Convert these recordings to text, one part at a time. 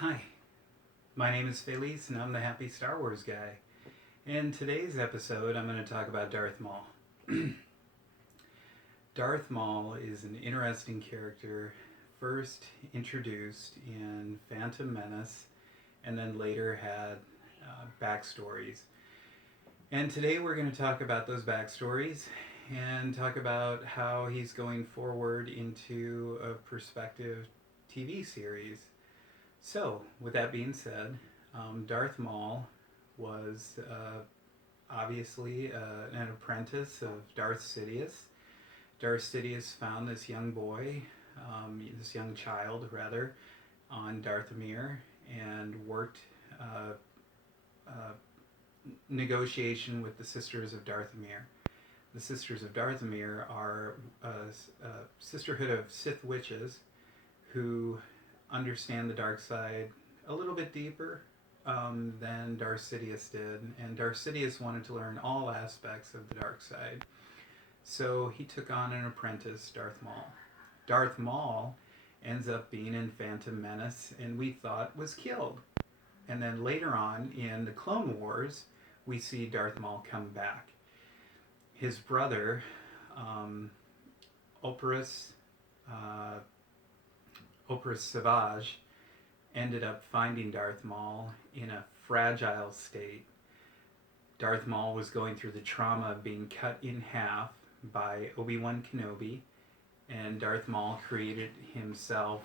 Hi, my name is Felice and I'm the Happy Star Wars Guy. In today's episode, I'm going to talk about Darth Maul. Darth Maul is an interesting character, first introduced in Phantom Menace and then later had backstories. And today we're going to talk about those backstories and talk about how he's going forward into a perspective TV series. So, with that being said, Darth Maul was obviously an apprentice of Darth Sidious. Darth Sidious found this young boy, this young child rather, on Darthamir and worked negotiation with the Sisters of Darthamir. The Sisters of Darthamir are a sisterhood of Sith witches who understand the dark side a little bit deeper than Darth Sidious did, and Darth Sidious wanted to learn all aspects of the dark side. So he took on an apprentice, Darth Maul. Darth Maul ends up being in Phantom Menace and we thought was killed. And then later on in the Clone Wars, we see Darth Maul come back. His brother, Operus Savage, ended up finding Darth Maul in a fragile state. Darth Maul was going through the trauma of being cut in half by Obi-Wan Kenobi, and Darth Maul created himself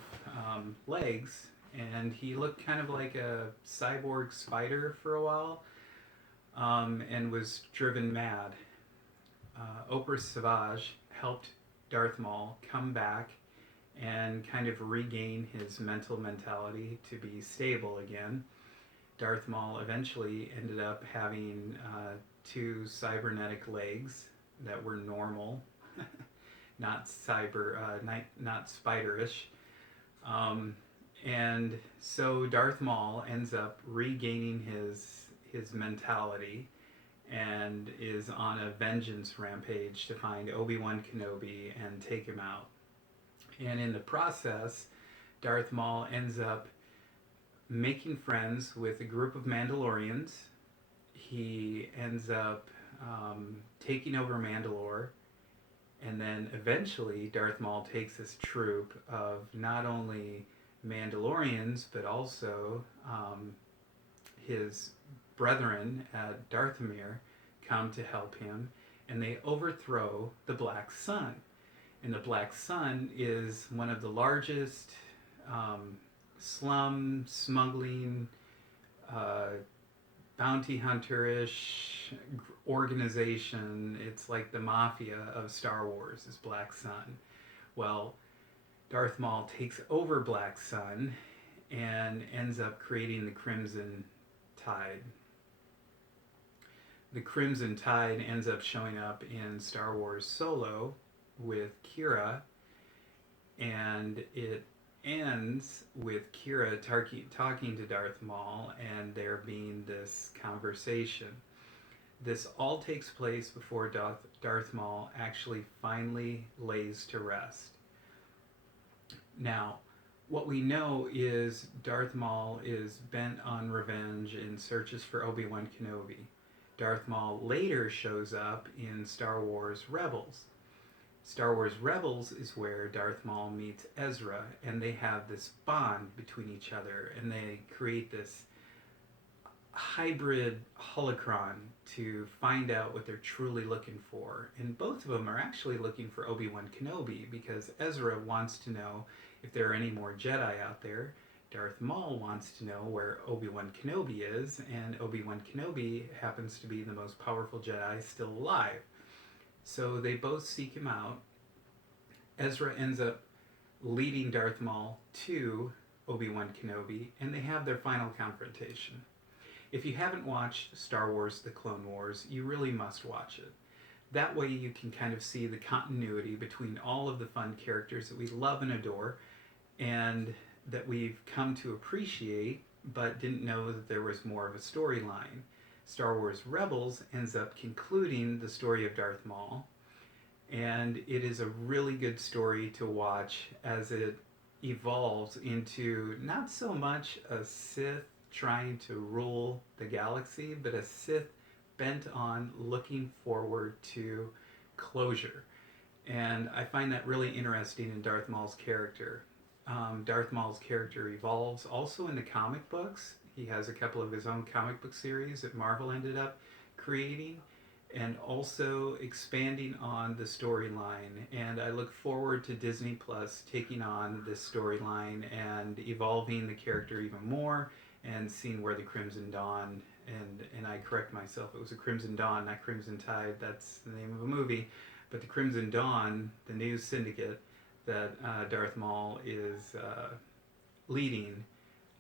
legs, and he looked kind of like a cyborg spider for a while, and was driven mad. Oprah Savage helped Darth Maul come back and kind of regain his mentality to be stable again. Darth Maul eventually ended up having two cybernetic legs that were normal, not spiderish. And so Darth Maul ends up regaining his mentality and is on a vengeance rampage to find Obi-Wan Kenobi and take him out. And in the process, Darth Maul ends up making friends with a group of Mandalorians. He ends up taking over Mandalore, and then eventually Darth Maul takes this troop of not only Mandalorians but also his brethren at Darthamir come to help him, and they overthrow the Black Sun. And the Black Sun is one of the largest slum smuggling, bounty hunter-ish organization. It's like the mafia of Star Wars is Black Sun. Well, Darth Maul takes over Black Sun and ends up creating the Crimson Tide. The Crimson Tide ends up showing up in Star Wars Solo with Kira, and it ends with Kira talking to Darth Maul and there being this conversation. This all takes place before Darth Maul actually finally lays to rest. Now, what we know is Darth Maul is bent on revenge and searches for Obi-Wan Kenobi. Darth Maul later shows up in Star Wars Rebels. Star Wars Rebels is where Darth Maul meets Ezra, and they have this bond between each other, and they create this hybrid holocron to find out what they're truly looking for. And both of them are actually looking for Obi-Wan Kenobi, because Ezra wants to know if there are any more Jedi out there. Darth Maul wants to know where Obi-Wan Kenobi is, and Obi-Wan Kenobi happens to be the most powerful Jedi still alive. So they both seek him out. Ezra ends up leading Darth Maul to Obi-Wan Kenobi, and they have their final confrontation. If you haven't watched Star Wars The Clone Wars, you really must watch it. That way you can kind of see the continuity between all of the fun characters that we love and adore, and that we've come to appreciate, but didn't know that there was more of a storyline. Star Wars Rebels ends up concluding the story of Darth Maul, and it is a really good story to watch as it evolves into not so much a Sith trying to rule the galaxy, but a Sith bent on looking forward to closure. And I find that really interesting in Darth Maul's character. Darth Maul's character evolves also in the comic books. He has a couple of his own comic book series that Marvel ended up creating and also expanding on the storyline. And I look forward to Disney Plus taking on this storyline and evolving the character even more and seeing where the Crimson Dawn, and I correct myself, it was a Crimson Dawn, not Crimson Tide, that's the name of a movie, but the Crimson Dawn, the new syndicate that Darth Maul is leading.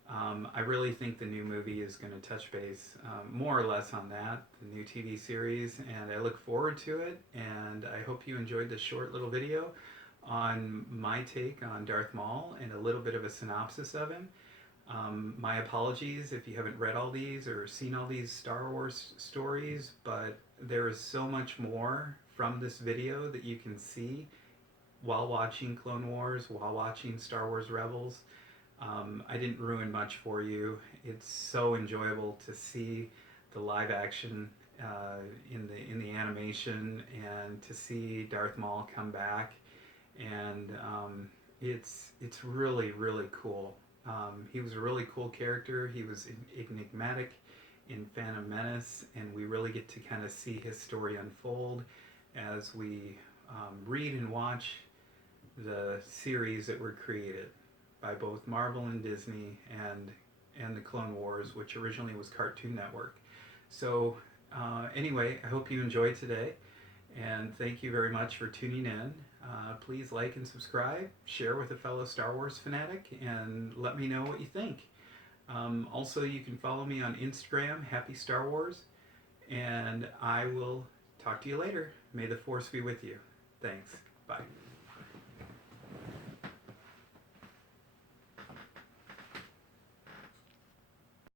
I really think the new movie is going to touch base more or less on that, the new TV series, and I look forward to it. And I hope you enjoyed this short little video on my take on Darth Maul and a little bit of a synopsis of him. My apologies if you haven't read all these or seen all these Star Wars stories, but there is so much more from this video that you can see while watching Clone Wars, while watching Star Wars Rebels. I didn't ruin much for you. It's so enjoyable to see the live action in the animation and to see Darth Maul come back, and it's really really cool. He was a really cool character. He was enigmatic in Phantom Menace, and we really get to kind of see his story unfold as we read and watch the series that were created by both Marvel and Disney and the Clone Wars, which originally was Cartoon Network. So anyway, I hope you enjoyed today, and thank you very much for tuning in. Please like and subscribe, share with a fellow Star Wars fanatic, and let me know what you think. Also, you can follow me on Instagram, Happy Star Wars, and I will talk to you later. May the Force be with you. Thanks. Bye.